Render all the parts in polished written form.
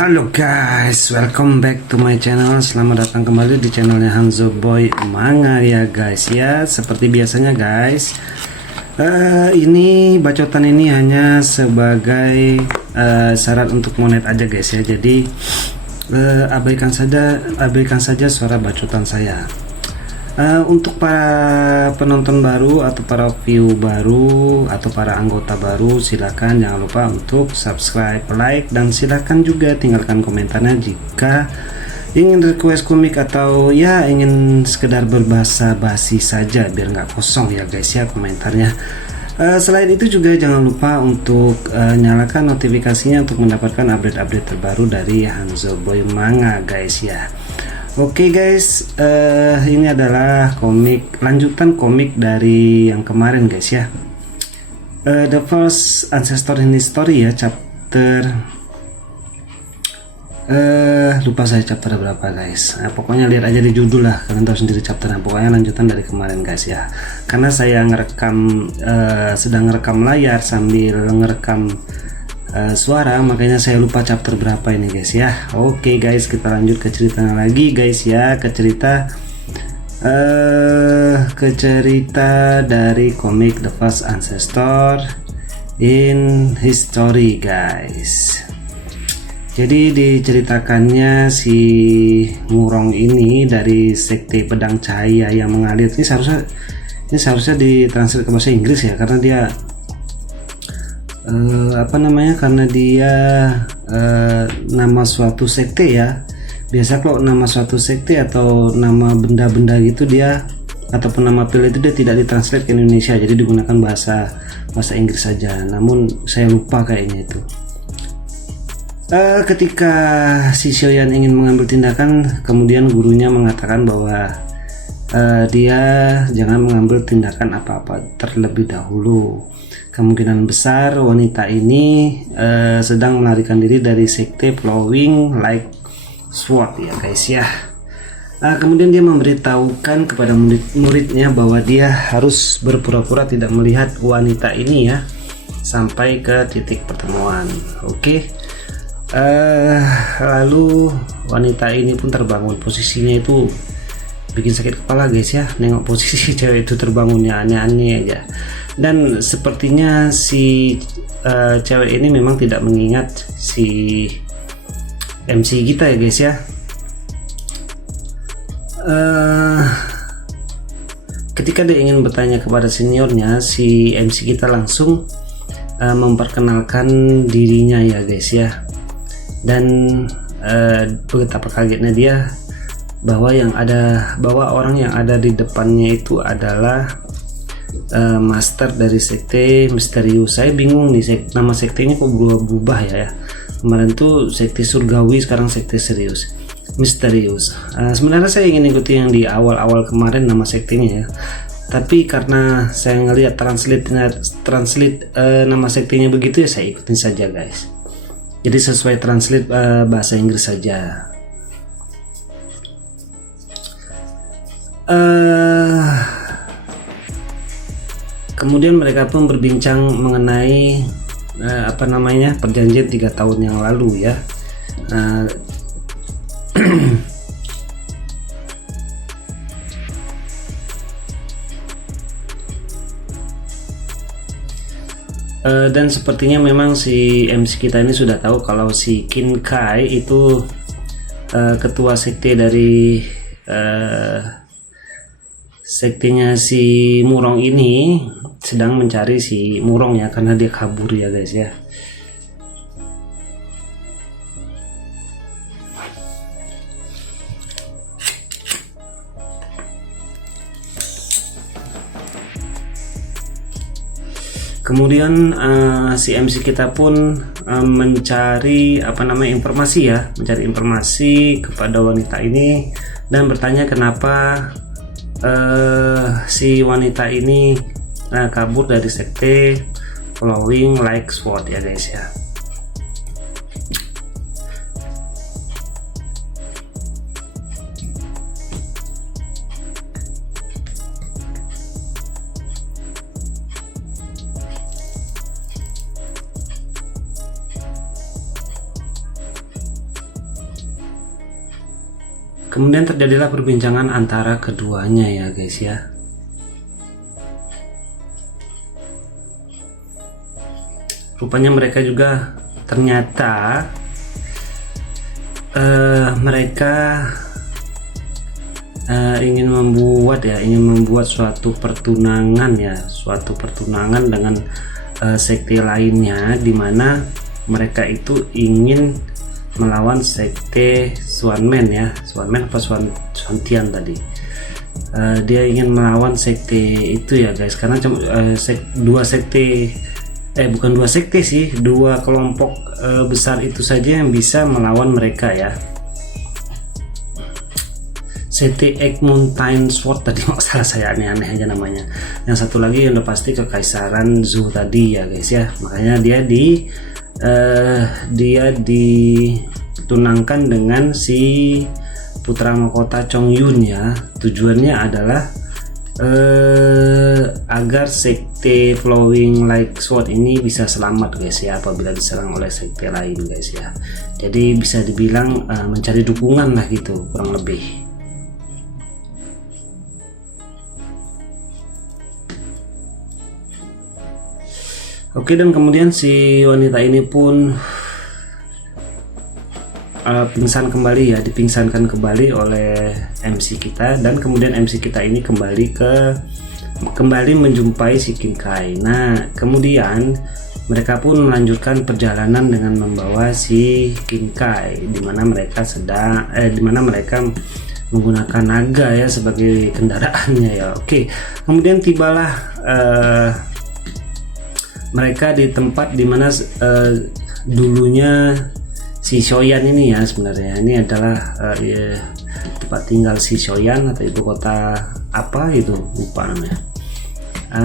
Halo guys, welcome back to my channel. Selamat datang kembali di channelnya Hanzo Boy Manga ya guys ya. Seperti biasanya guys, ini bacotan ini hanya sebagai syarat untuk monet aja guys ya. Jadi abaikan saja suara bacotan saya. Untuk para penonton baru atau para view baru atau para anggota baru, silakan jangan lupa untuk subscribe, like, dan silakan juga tinggalkan komentarnya jika ingin request komik atau ya ingin sekedar berbahasa basi saja biar nggak kosong ya guys ya komentarnya. Selain itu juga jangan lupa untuk nyalakan notifikasinya untuk mendapatkan update-update terbaru dari Hanzo Boy Manga guys ya. Oke guys, ini adalah lanjutan komik dari yang kemarin guys ya. The First Ancestor in History ya, chapter lupa saya chapter berapa guys. Pokoknya lihat aja di judul lah, kalian tahu sendiri chapternya. Pokoknya lanjutan dari kemarin guys ya. Karena saya sedang ngerekam layar sambil ngerekam suara, makanya saya lupa chapter berapa ini guys ya. Oke guys, kita lanjut ke ceritanya lagi guys ya, ke cerita dari komik The First Ancestor in History guys. Jadi diceritakannya si Murong ini dari sekte pedang cahaya yang mengalir. Ini seharusnya ditranslate ke bahasa Inggris ya, karena dia karena dia nama suatu sekte ya. Biasa kalau nama suatu sekte atau nama benda-benda gitu dia ataupun nama pil itu dia tidak ditranslate ke Indonesia, jadi digunakan bahasa Inggris saja. Namun saya lupa kayaknya itu. Ketika si Xiaoyan ingin mengambil tindakan, kemudian gurunya mengatakan bahwa dia jangan mengambil tindakan apa-apa terlebih dahulu. Kemungkinan besar wanita ini sedang melarikan diri dari sekte Flowing Like Sword ya guys ya. Kemudian dia memberitahukan kepada murid-muridnya bahwa dia harus berpura-pura tidak melihat wanita ini ya sampai ke titik pertemuan. Oke. Lalu wanita ini pun terbangun. Posisinya itu bikin sakit kepala guys ya, nengok posisi cewek itu terbangunnya aneh-aneh aja. Dan sepertinya si cewek ini memang tidak mengingat si MC kita ya guys ya. Ketika dia ingin bertanya kepada seniornya, si MC kita langsung memperkenalkan dirinya ya guys ya. Dan betapa kagetnya dia bahwa orang yang ada di depannya itu adalah master dari sekte misterius. Saya bingung nih, nama sektenya kok berubah ya. Kemarin tuh sekte surgawi, sekarang sekte misterius. Sebenarnya saya ingin ikuti yang di awal-awal kemarin nama sektenya ya, tapi karena saya ngelihat translate nama sektenya begitu ya, saya ikutin saja guys. Jadi sesuai translate bahasa Inggris saja. Kemudian mereka pun berbincang mengenai perjanjian 3 tahun yang lalu ya. Dan sepertinya memang si MC kita ini sudah tahu kalau si Qin Kai itu ketua sekte dari sektenya si Murong ini sedang mencari si Murong ya, karena dia kabur ya guys ya. Kemudian si MC kita pun mencari mencari informasi kepada wanita ini dan bertanya kenapa si wanita ini kabur dari sekte Flowing Like Sword ya guys ya. Kemudian terjadilah perbincangan antara keduanya ya guys ya. Rupanya mereka juga ternyata mereka ingin membuat suatu pertunangan dengan sekte lainnya, di mana mereka itu ingin melawan sekte Xuanmen ya, Xuanmen apa Xuantian tadi. Dia ingin melawan sekte itu ya guys, karena dua kelompok besar itu saja yang bisa melawan mereka ya. Sekte Egg Mountain Sword tadi, nggak salah saya, aneh-aneh aja namanya. Yang satu lagi yang udah pasti Kekaisaran Zhou tadi ya guys ya. Makanya dia ditunangkan dengan si putra mahkota Chongyun ya. Tujuannya adalah agar sekte Flowing Light Sword ini bisa selamat guys ya, apabila diserang oleh sekte lain guys ya. Jadi bisa dibilang mencari dukungan lah gitu kurang lebih. Oke, dan kemudian si wanita ini pun pingsankan kembali oleh MC kita, dan kemudian MC kita ini kembali menjumpai si Qin Kai. Nah, kemudian mereka pun melanjutkan perjalanan dengan membawa si Qin Kai, di mana mereka menggunakan naga ya sebagai kendaraannya ya. Oke, kemudian tibalah mereka di tempat dimana dulunya si Xiaoyan ini ya, sebenarnya ini adalah tempat tinggal si Xiaoyan atau ibu kota apa itu, lupa namanya.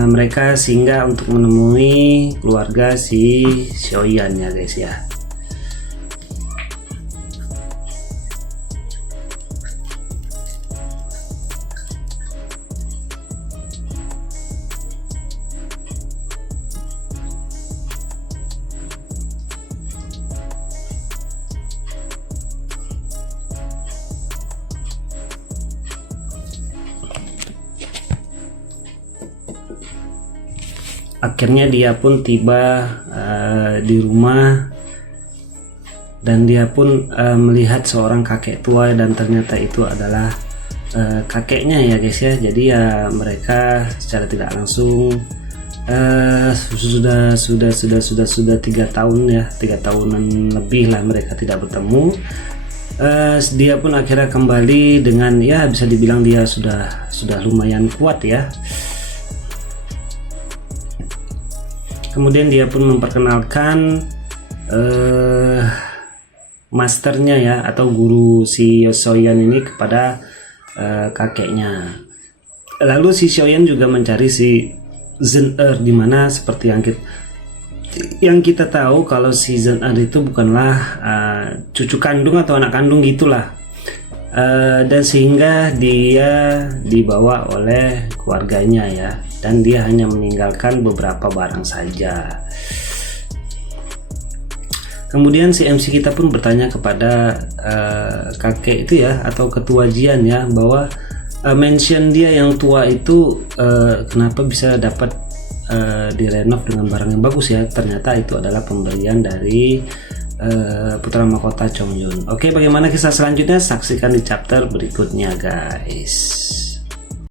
Mereka singgah untuk menemui keluarga si Xiaoyan ya guys ya. Akhirnya dia pun tiba di rumah, dan dia pun melihat seorang kakek tua, dan ternyata itu adalah kakeknya ya guys ya. Jadi ya mereka secara tidak langsung sudah 3 tahun ya, 3 tahunan lebih lah mereka tidak bertemu. Dia pun akhirnya kembali dengan ya bisa dibilang dia sudah lumayan kuat ya. Kemudian dia pun memperkenalkan masternya ya, atau guru si Xiaoyan ini kepada kakeknya. Lalu si Xiaoyan juga mencari si Zhen Er, dimana seperti yang kita tahu kalau si Zhen Er itu bukanlah cucu kandung atau anak kandung gitulah. Dan sehingga dia dibawa oleh keluarganya ya, dan dia hanya meninggalkan beberapa barang saja. Kemudian si MC kita pun bertanya kepada kakek itu ya, atau ketua Jian ya, bahwa mention dia yang tua itu kenapa bisa dapat direnov dengan barang yang bagus ya. Ternyata itu adalah pemberian dari putra mahkota Chongyun. Oke, bagaimana kisah selanjutnya? Saksikan di chapter berikutnya guys.